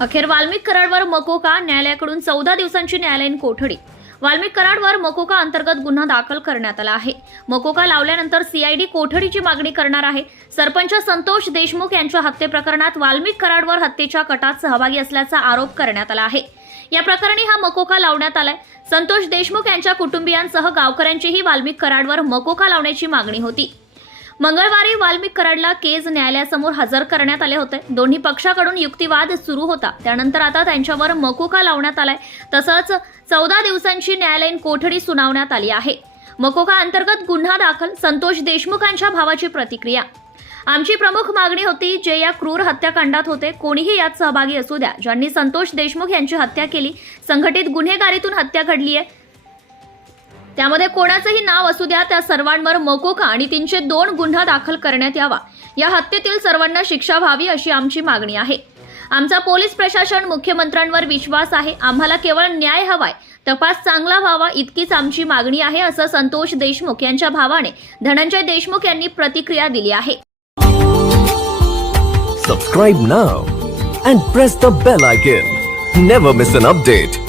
अखेर वाल्मिक कराडवर मकोका न्यायालयाकडून चौदा दिवसांची न्यायालयीन कोठडी. वाल्मिक कराडवर मकोका अंतर्गत गुन्हा दाखल करण्यात आला आहे. मकोका लावल्यानंतर सीआयडी कोठडीची मागणी करणार आहे. सरपंच संतोष देशमुख यांच्या हत्येप्रकरणात वाल्मिक कराडवर हत्येच्या कटात सहभागी असल्याचा आरोप करण्यात आला आहे. या प्रकरणी हा मकोका लावण्यात आलाय. संतोष देशमुख यांच्या कुटुंबियांसह गावकऱ्यांचीही वाल्मिक कराडवर मकोका लावण्याची मागणी होती. मंगळवारी वाल्मिक कराडला केज न्यायालयासमोर हजर करण्यात आले होते. दोन्ही पक्षाकडून युक्तिवाद सुरू होता. त्यानंतर आता त्यांच्यावर मकोका लावण्यात आलाय. तसंच चौदा दिवसांची न्यायालयीन कोठडी सुनावण्यात आली आहे. मकोका अंतर्गत गुन्हा दाखल संतोष देशमुखांच्या भावाची प्रतिक्रिया. आमची प्रमुख मागणी होती जे या क्रूर हत्याकांडात होते कोणीही यात सहभागी असू द्या. ज्यांनी संतोष देशमुख यांची हत्या केली संघटित गुन्हेगारीतून हत्या घडली आहे त्यामध्ये कोणाचंही नाव असू द्या त्या सर्वांवर मकोका आणि तीनशे दोन गुन्हा दाखल करण्यात यावा. या हत्येतील सर्वांना शिक्षा व्हावी अशी आमची मागणी आहे. आमचा पोलीस प्रशासन मुख्यमंत्र्यांवर विश्वास आहे. आम्हाला केवळ न्याय हवाय. तपास चांगला व्हावा इतकीच आमची मागणी आहे असं संतोष देशमुख यांच्या भावाने धनंजय देशमुख यांनी प्रतिक्रिया दिली आहे. Subscribe now and press the bell icon never miss an update